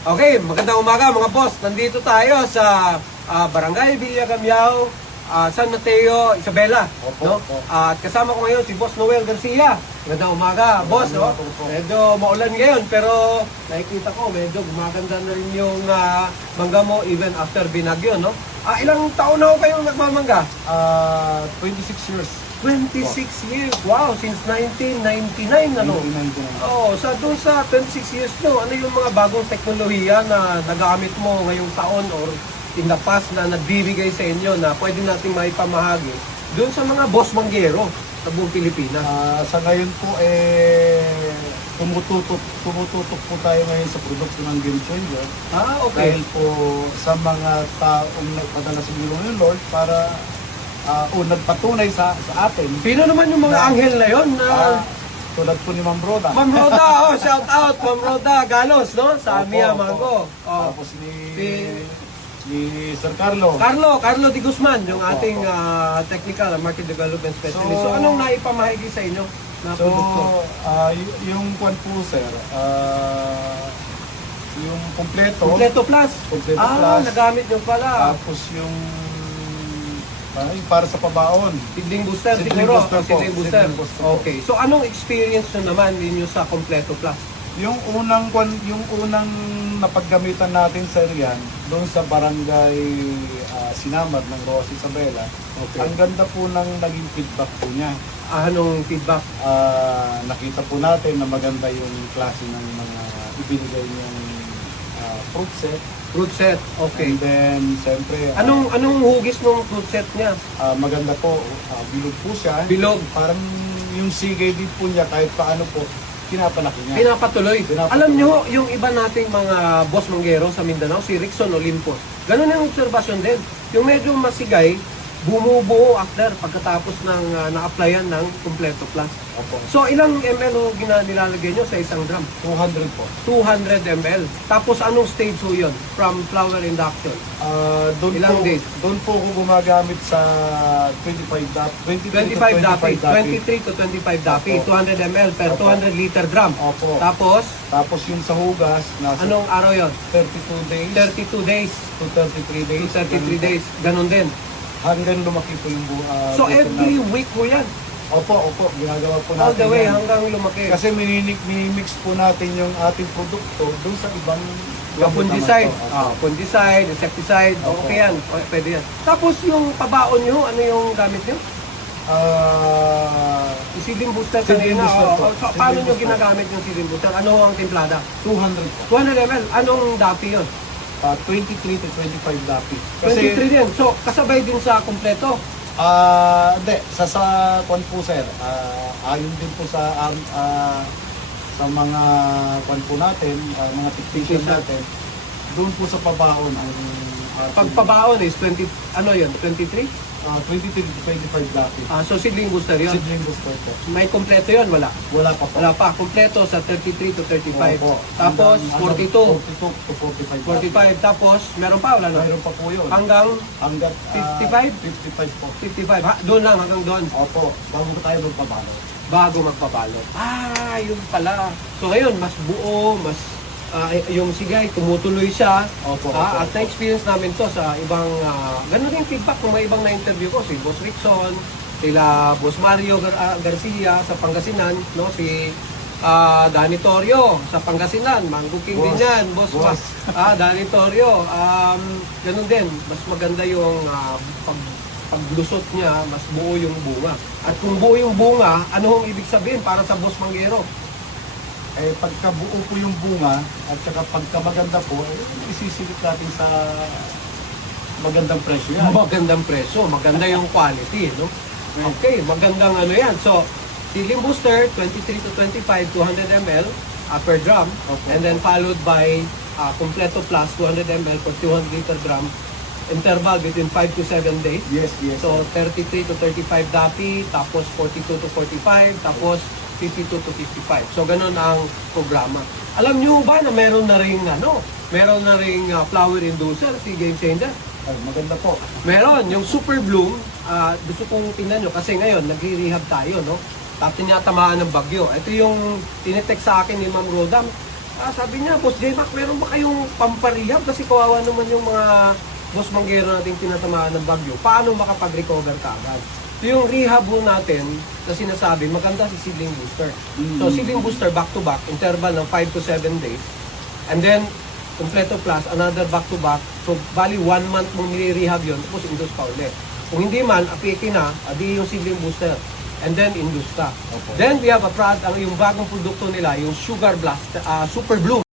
Okay, magandang umaga mga boss. Nandito tayo sa Barangay Villa Gamiao, San Mateo, Isabela. Opo, No? opo. At kasama ko ngayon si Boss Noel Garcia. Magandang umaga, boss. No? Medyo maulan ngayon pero nakikita ko medyo gumaganda na rin yung mangga mo even after binagyo. No? Ilang taon na ho kayong nagmamangga? 26 years. 26 years. Wow, since 1999 ano? 1999. Oo, doon sa 26 years nyo, ano yung mga bagong teknolohiya na nagamit mo ngayong taon or in the past na nagbibigay sa inyo na pwede nating maipamahagi doon sa mga boss manggero sa buong Pilipinas? Sa ngayon po, tumututok po tayo ngayon sa production ng Game Changer. Okay. Dahil po sa mga taong nagpadala sa Biro ng Lord para nagpatunay sa atin. Sino naman yung mga anghel na yon na Tulad po ni Ma'am Roda. Ma'am Roda, shout out Ma'am Roda Galos, no? Sa Opo, Mia opo. Mango. Tapos ni Sir Carlo. Carlo Di Guzman, yung Opo, ating opo. technical and market development specialist. So, So, anong naipamahagi sa inyo na So, produkto? yung kwan po, sir, yung kompleto. Kompleto Plus. Kompleto Plus. Nagamit nyo pala. Tapos yung para sa pabaon. Seedling booster Seedling siguro. booster po. Seedling booster. Seedling booster po. Okay. So anong experience nyo naman ninyo sa Kompleto Plus? Yung unang napaggamitan natin sa riyan, doon sa barangay Sinamad ng Rosa Isabela. Okay. Ang ganda po ng naging feedback po niya. Anong feedback? Nakita po natin na maganda yung klase ng mga ibinigay niyang fruit set. Fruit set. Okay. And then, siyempre, Anong hugis ng fruit set niya? maganda po, bilog po siya. Bilog. Parang yung sigay din po niya kahit paano po, pinapalaki niya. Pinapatuloy. Pinapatuloy. Alam nyo, yung iba nating mga boss manggero sa Mindanao, si Rickson Olympus. Ganun yung observasyon din. Yung medyo masigay, bumubuo after pagkatapos ng na-applyan ng Kompleto Plus. Opo. So ilang ml ho nilalagay nyo sa isang drum? 200 po. 200 ml. Tapos anong stage ho yun? From flower induction? Doon Ilang po, days? doon po ako gumagamit sa 25 DAPI. 25 DAPI. 23 to 25 DAPI. Opo. 200 ml per Opo. 200 liter drum. Opo. Tapos, yung sa hugas, nasa anong araw yun? 32 days 32 days. to 33 days. To 33 days. Ganon din. Hanggang lumaki po yung So buto every natin. week ho yan. Opo, ginagawa po natin. All the way yan. hanggang lumaki. Kasi minimix po natin yung ating produkto doon sa ibang Yung fungicide. naman po. Fungicide, insecticide. Opo. Okay yan. Okay, pwede yan. Tapos yung pabaon nyo, ano yung gamit nyo? Yung seedling booster Seedling kanina. booster po. Paano Seedling nyo booster. ginagamit yung seedling booster? Ano ang timplada? 200 po. 200 ml. Anong DAPI yun? 23 to 25 DAPI. 23 din. So, kasabay din sa kompleto. Hindi. Sa kwan po, sir. Ayon din po sa mga kwan po natin, mga technician natin, doon po sa pabaon ang Pagpabaon is 20, ano yun? 23? 23 to 25 DAPI. So, seedling booster yun. Seedling booster po. May kompleto yun? Wala. Wala pa po. Wala pa. Kompleto sa 33 to 35. Opo. Tapos, Hanggang 42. 42 to 45. 45. Tapos, meron pa? Wala na? Mayroon pa po yun. Hanggang Hanggat 55? 55 po. 55. Doon lang, hanggang doon. Opo, bago tayo magpabalo. Bago magpabalot. Yun pala. So ngayon, mas buo, mas yung sigay, tumutuloy siya. Opo, At opo. na-experience namin to sa ibang, ganun yung feedback kung may ibang na-interview ko. Si Boss Rickson, sila Boss Mario Garcia sa Pangasinan, no? Si Danny Torio sa Pangasinan, Mango King din Boss. yan, Boss. Boss. Danny Torio, ganun din, mas maganda yung paglusot niya, mas buo yung bunga. At kung buo yung bunga, ano hong ibig sabihin para sa boss manggero? Pagkabuo po yung bunga at saka pagka maganda po, isisilip natin sa magandang presyo yan. Magandang presyo, maganda yung quality, no? Okay, magandang ano yan. So, seedling booster, 23 to 25, 200 ml per drum. Okay. And then followed by Kompleto Plus, 200 ml per 200 liter drum. Interval between 5 to 7 days. Yes, yes. So, 33 to 35 DAPI, tapos 42 to 45, tapos 52 to 55. So, ganun ang programa. Alam niyo ba na meron na ring, meron na ring flower inducer, si Game Changer? Ay, maganda po. Meron, yung Super Bloom, gusto kong tingnan nyo kasi ngayon, nagre-rehab tayo, no? Tinatamaan ng bagyo. Ito yung tinetext sa akin ni Ma'am Roda. Sabi niya, Boss J-Mac, meron ba kayong pamparehab? Kasi kawawa naman yung mga boss manggero natin tinatamaan ng bagyo. Paano makapag-recover ka agad? So yung rehab ho natin na sinasabi, maganda si seedling booster. So seedling booster back-to-back, interval ng 5 to 7 days. And then, Completo Plus, another back-to-back. So, bali 1 month mong nire-rehab yun, tapos induce pa ulit. Kung hindi man, apiki na, adi yung seedling booster. And then, induce ka. Opo. Then, we have a product, yung bagong produkto nila, yung Sugar Blast, Super Bloom.